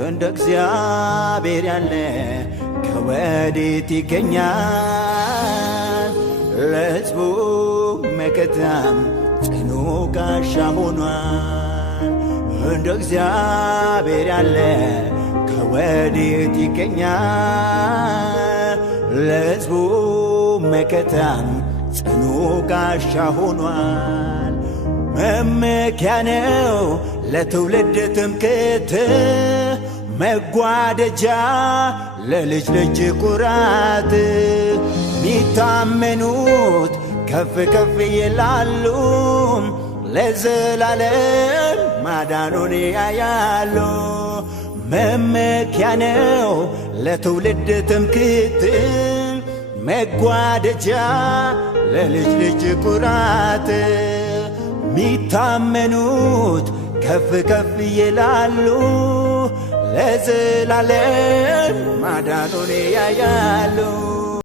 እንደ እግዚአብሔር ያለ ከወዴት ይገኛል? ለሕዝቡ መከታም ጽኑ ጋሻ ሆኗል። እንደ እግዚአብሔር ያለ ከወዴት ይገኛል? ለሕዝቡ መከታም ጽኑ ጋሻ ሆኗል። መመኪያ ነው ለትውልድ ትምክህት፣ መጓደጃ ለልጅ ልጅ ኩራት። ሚታመኑት ከፍ ከፍ ይላሉ፣ ለዘላለም ማዳኑን ያያሉ። መመኪያ ነው ለትውልድ ትምክህት፣ መጓደጃ ለልጅ ልጅ ኩራት። ሚታመኑት ከፍ ከፍ ይላሉ፣ ለዘላለም ማዳኑን ያያሉ።